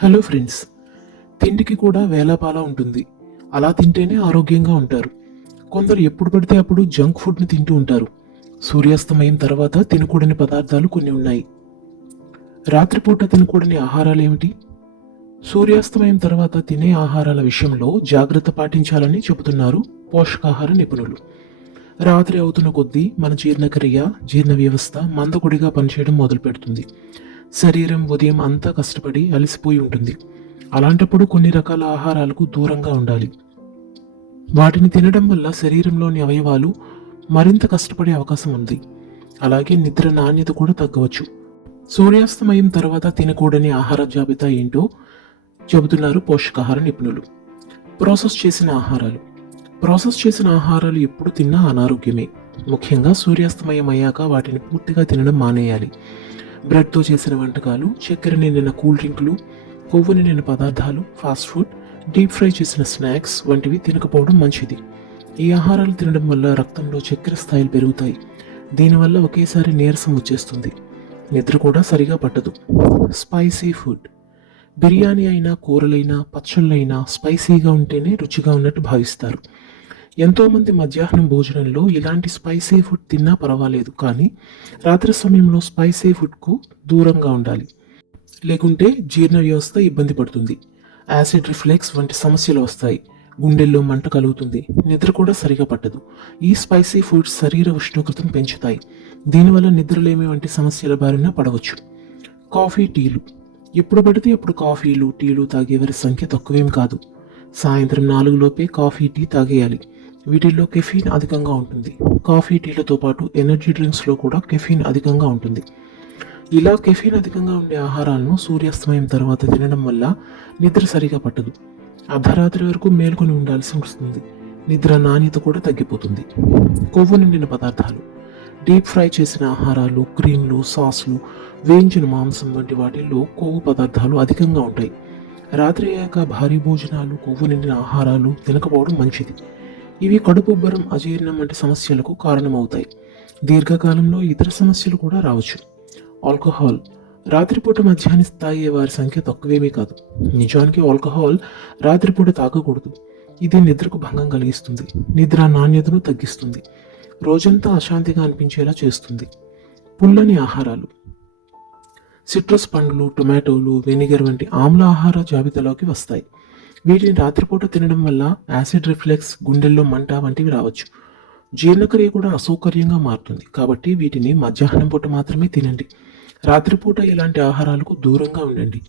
Hello friends, తిండికి కూడా వేళాపాలా ఉంటుంది. అలా తింటేనే ఆరోగ్యంగా ఉంటారు. కొందరు ఎప్పుడు పడితే అప్పుడు జంక్ ఫుడ్ని తింటూ ఉంటారు. సూర్యాస్తమయం తర్వాత తినకూడని పదార్థాలు కొన్ని ఉన్నాయి. రాత్రిపూట తినకూడని ఆహారాలు ఏమిటి? సూర్యాస్తమయం తర్వాత తినే ఆహారాల విషయంలో జాగ్రత్త పాటించాలని చెబుతున్నారు పోషకాహార నిపుణులు. రాత్రి అవుతున్న కొద్దీ మన జీర్ణక్రియ, జీర్ణ వ్యవస్థ మందకొడిగా పనిచేయడం మొదలుపెడుతుంది. శరీరం ఉదయం అంతా కష్టపడి అలసిపోయి ఉంటుంది. అలాంటప్పుడు కొన్ని రకాల ఆహారాలకు దూరంగా ఉండాలి. వాటిని తినడం వల్ల శరీరంలోని అవయవాలు మరింత కష్టపడే అవకాశం ఉంది. అలాగే నిద్ర నాణ్యత కూడా తగ్గవచ్చు. సూర్యాస్తమయం తర్వాత తినకూడని ఆహార జాబితా ఏంటో చెబుతున్నారు పోషకాహార నిపుణులు. ప్రాసెస్ చేసిన ఆహారాలు. ప్రాసెస్ చేసిన ఆహారాలు ఎప్పుడు తిన్నా అనారోగ్యమే. ముఖ్యంగా సూర్యాస్తమయం అయ్యాక వాటిని పూర్తిగా తినడం మానేయాలి. బ్రెడ్తో చేసిన వంటకాలు, చక్కెర నిండిన కూల్ డ్రింకులు, కొవ్వు నిండిన పదార్థాలు, ఫాస్ట్ ఫుడ్, డీప్ ఫ్రై చేసిన స్నాక్స్ వంటివి తినకపోవడం మంచిది. ఈ ఆహారాలు తినడం వల్ల రక్తంలో చక్కెర స్థాయిలు పెరుగుతాయి. దీనివల్ల ఒకేసారి నీరసం వచ్చేస్తుంది. నిద్ర కూడా సరిగా పట్టదు. Spicy food. బిర్యానీ అయినా, కూరలైనా, పచ్చళ్ళైనా స్పైసీగా ఉంటేనే రుచిగా ఉన్నట్టు భావిస్తారు. ఎంతోమంది మధ్యాహ్నం భోజనంలో ఇలాంటి స్పైసీ ఫుడ్ తిన్నా పర్వాలేదు, కానీ రాత్రి సమయంలో స్పైసీ ఫుడ్కు దూరంగా ఉండాలి. లేకుంటే జీర్ణ వ్యవస్థ ఇబ్బంది పడుతుంది. యాసిడ్ రిఫ్లెక్స్ వంటి సమస్యలు వస్తాయి. గుండెల్లో మంట కలుగుతుంది. నిద్ర కూడా సరిగా పట్టదు. ఈ స్పైసీ ఫుడ్స్ శరీర ఉష్ణోగ్రతను పెంచుతాయి. దీనివల్ల నిద్రలేమి వంటి సమస్యల బారిన పడవచ్చు. కాఫీ, టీలు. ఎప్పుడు పడితే అప్పుడు కాఫీలు, టీలు తాగేవారి సంఖ్య తక్కువేం కాదు. సాయంత్రం 4 లోపే కాఫీ, టీ తాగేయాలి. వీటిల్లో కెఫీన్ అధికంగా ఉంటుంది. కాఫీ, టీలతో పాటు ఎనర్జీ డ్రింక్స్లో కూడా కెఫీన్ అధికంగా ఉంటుంది. ఇలా కెఫీన్ అధికంగా ఉండే ఆహారాలను సూర్యాస్తమయం తర్వాత తినడం వల్ల నిద్ర సరిగా పట్టదు. అర్ధరాత్రి వరకు మేల్కొని ఉండాల్సి వస్తుంది. నిద్ర నాణ్యత కూడా తగ్గిపోతుంది. కొవ్వు నిండిన పదార్థాలు. డీప్ ఫ్రై చేసిన ఆహారాలు, క్రీమ్లు, సాస్లు, వేయించిన మాంసం వంటి వాటిల్లో కొవ్వు పదార్థాలు అధికంగా ఉంటాయి. రాత్రి అయ్యాక భారీ భోజనాలు, కొవ్వు నిండిన ఆహారాలు తినకపోవడం మంచిది. ఇవి కడుపుబ్బరం, అజీర్ణం వంటి సమస్యలకు కారణమవుతాయి. దీర్ఘకాలంలో ఇతర సమస్యలు కూడా రావచ్చు. ఆల్కహాల్. రాత్రిపూట మద్యాన్ని తాగే వారి సంఖ్య తక్కువేమీ కాదు. నిజానికి ఆల్కహాల్ రాత్రిపూట తాగకూడదు. ఇది నిద్రకు భంగం కలిగిస్తుంది. నిద్ర నాణ్యతను తగ్గిస్తుంది. రోజంతా అశాంతిగా అనిపించేలా చేస్తుంది. పుల్లని ఆహారాలు. సిట్రస్ పండ్లు, టొమాటోలు, వెనిగర్ వంటి ఆమ్ల ఆహార జాబితాలోకి వస్తాయి. వీటిని రాత్రిపూట తినడం వల్ల యాసిడ్ రిఫ్లెక్స్, గుండెల్లో మంట వంటివి రావచ్చు. జీర్ణక్రియ కూడా అసౌకర్యంగా మారుతుంది. కాబట్టి వీటిని మధ్యాహ్నం పూట మాత్రమే తినండి. రాత్రిపూట ఇలాంటి ఆహారాలకు దూరంగా ఉండండి.